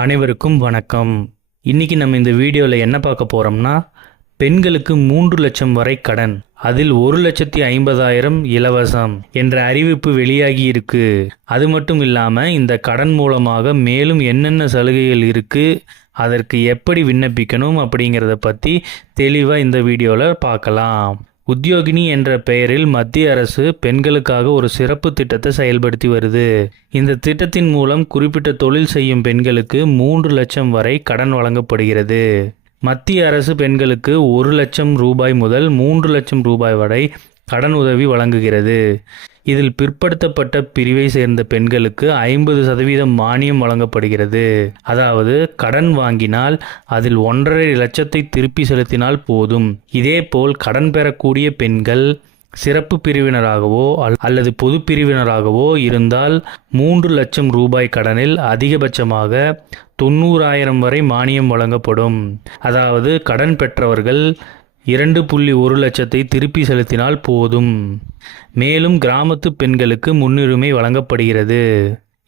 அனைவருக்கும் வணக்கம். இன்னைக்கு நம்ம இந்த வீடியோவில் என்ன பார்க்க போகிறோம்னா, பெண்களுக்கு 3 லட்சம் வரை கடன், அதில் 1,50,000 இலவசம் என்ற அறிவிப்பு வெளியாகி இருக்கு. அது மட்டும் இல்லாமல் இந்த கடன் மூலமாக மேலும் என்னென்ன சலுகைகள் இருக்கு, அதற்கு எப்படி விண்ணப்பிக்கணும் அப்படிங்கிறத பற்றி தெளிவாக இந்த வீடியோவில் பார்க்கலாம். உத்யோகினி என்ற பெயரில் மத்திய அரசு பெண்களுக்காக ஒரு சிறப்பு திட்டத்தை செயல்படுத்தி வருது. இந்த திட்டத்தின் மூலம் குறிப்பிட்ட தொழில் செய்யும் பெண்களுக்கு 3 லட்சம் வரை கடன் வழங்கப்படுகிறது. மத்திய அரசு பெண்களுக்கு 1 லட்சம் ரூபாய் முதல் 3 லட்சம் ரூபாய் வரை கடன் உதவி வழங்குகிறது. இதில் பிற்படுத்தப்பட்ட பிரிவை சேர்ந்த பெண்களுக்கு 50% மானியம் வழங்கப்படுகிறது. அதாவது கடன் வாங்கினால் அதில் 1.5 லட்சத்தை திருப்பி செலுத்தினால் போதும். இதேபோல் கடன் பெறக்கூடிய பெண்கள் சிறப்பு பிரிவினராகவோ அல்லது பொது பிரிவினராகவோ இருந்தால் 3 லட்சம் ரூபாய் கடனில் அதிகபட்சமாக 90,000 வரை மானியம் வழங்கப்படும். அதாவது கடன் பெற்றவர்கள் 2.1 லட்சத்தை திருப்பி செலுத்தினால் போதும். மேலும் கிராமத்து பெண்களுக்கு முன்னுரிமை வழங்கப்படுகிறது.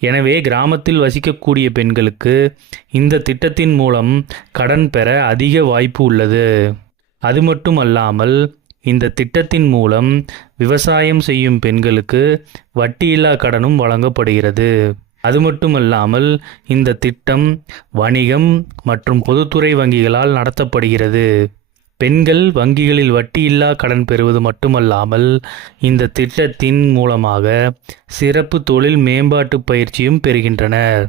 எனவே கிராமத்தில் வசிக்கக்கூடிய பெண்களுக்கு இந்த திட்டத்தின் மூலம் கடன் பெற அதிக வாய்ப்பு உள்ளது. அது மட்டுமல்லாமல் இந்த திட்டத்தின் மூலம் விவசாயம் செய்யும் பெண்களுக்கு வட்டியில்லா கடனும் வழங்கப்படுகிறது. அது மட்டுமல்லாமல் இந்த திட்டம் வணிகம் மற்றும் பொதுத்துறை வங்கிகளால் நடத்தப்படுகிறது. பெண்கள் வங்கிகளில் வட்டியில்லா கடன் பெறுவது மட்டுமல்லாமல் இந்த திட்டத்தின் மூலமாக சிறப்பு தொழில் மேம்பாட்டு பயிற்சியும் பெறுகின்றனர்.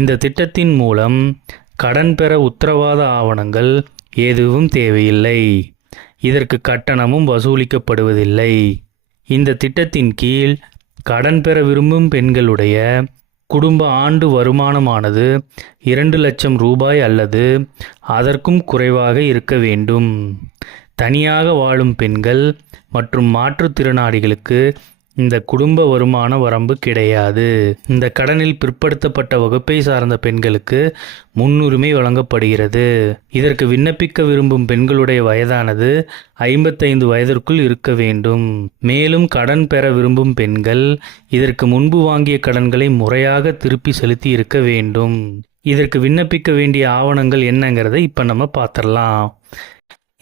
இந்த திட்டத்தின் மூலம் கடன் பெற உத்தரவாத ஆவணங்கள் எதுவும் தேவையில்லை. இதற்கு கட்டணமும் வசூலிக்கப்படுவதில்லை. இந்த திட்டத்தின் கீழ் கடன் பெற விரும்பும் பெண்களுடைய குடும்ப ஆண்டு வருமானமானது 2 லட்சம் ரூபாய் அல்லது அதற்கும் குறைவாக இருக்க வேண்டும். தனியாக வாழும் பெண்கள் மற்றும் மாற்றுத்திறனாளிகளுக்கு இந்த குடும்ப வருமான வரம்பு கிடையாது. இந்த கடனில் பிற்படுத்தப்பட்ட வகுப்பை சார்ந்த பெண்களுக்கு முன்னுரிமை வழங்கப்படுகிறது. இதற்கு விண்ணப்பிக்க விரும்பும் பெண்களுடைய வயதானது 55 வயதிற்குள் இருக்க வேண்டும். மேலும் கடன் பெற விரும்பும் பெண்கள் இதற்கு முன்பு வாங்கிய கடன்களை முறையாக திருப்பி செலுத்தி இருக்க வேண்டும். இதற்கு விண்ணப்பிக்க வேண்டிய ஆவணங்கள் என்னங்கிறத இப்போ நம்ம பார்த்துடலாம்.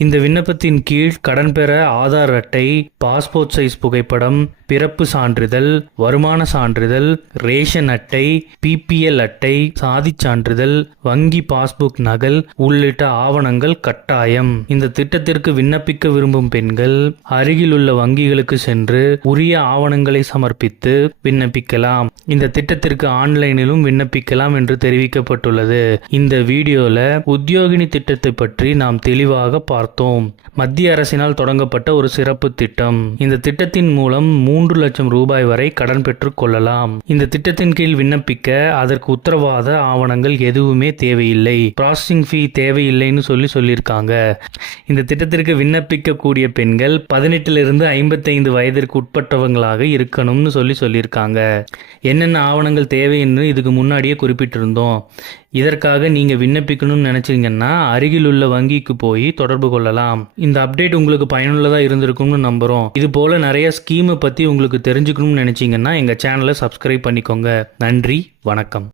இந்த விண்ணப்பத்தின் கீழ் கடன் பெற ஆதார் அட்டை, பாஸ்போர்ட் சைஸ் புகைப்படம், பிறப்பு சான்றிதழ், வருமான சான்றிதழ், ரேஷன் அட்டை, பிபிஎல் அட்டை, சாதி சான்றிதழ், வங்கி பாஸ்புக் நகல் உள்ளிட்ட ஆவணங்கள் கட்டாயம். இந்த திட்டத்திற்கு விண்ணப்பிக்க விரும்பும் பெண்கள் அருகிலுள்ள வங்கிகளுக்கு சென்று உரிய ஆவணங்களை சமர்ப்பித்து விண்ணப்பிக்கலாம். இந்த திட்டத்திற்கு ஆன்லைனிலும் விண்ணப்பிக்கலாம் என்று தெரிவிக்கப்பட்டுள்ளது. இந்த வீடியோல உத்யோகினி திட்டத்தை பற்றி நாம் தெளிவாக பார்த்தோம். மத்திய அரசினால் தொடங்கப்பட்ட ஒரு சிறப்பு திட்டம். இந்த திட்டத்தின் மூலம் 3 லட்சம் ரூபாய் வரை கடன் பெற்றுக் கொள்ளலாம். இந்த திட்டத்தின் கீழ் விண்ணப்பிக்க அதற்கு உத்தரவாத ஆவணங்கள் எதுவுமே தேவையில்லை. ப்ராசஸிங் ஃபீ தேவையில்லைன்னு சொல்லியிருக்காங்க. இந்த திட்டத்திற்கு விண்ணப்பிக்க கூடிய பெண்கள் 18 55 வயதிற்கு உட்பட்டவங்களாக இருக்கணும்னு சொல்லியிருக்காங்க. என்னென்ன ஆவணங்கள் தேவைன்னு இதுக்கு முன்னாடியே குறிப்பிட்டிருந்தோம். இதற்காக நீங்கள் விண்ணப்பிக்கணும்னு நினச்சிங்கன்னா அருகில் உள்ள வங்கிக்கு போய் தொடர்பு கொள்ளலாம். இந்த அப்டேட் உங்களுக்கு பயனுள்ளதாக இருந்திருக்கும்னு நம்புகிறோம். இது போல் நிறைய ஸ்கீமை பற்றி உங்களுக்கு தெரிஞ்சுக்கணும்னு நினச்சிங்கன்னா எங்கள் சேனலை சப்ஸ்கிரைப் பண்ணிக்கோங்க. நன்றி, வணக்கம்.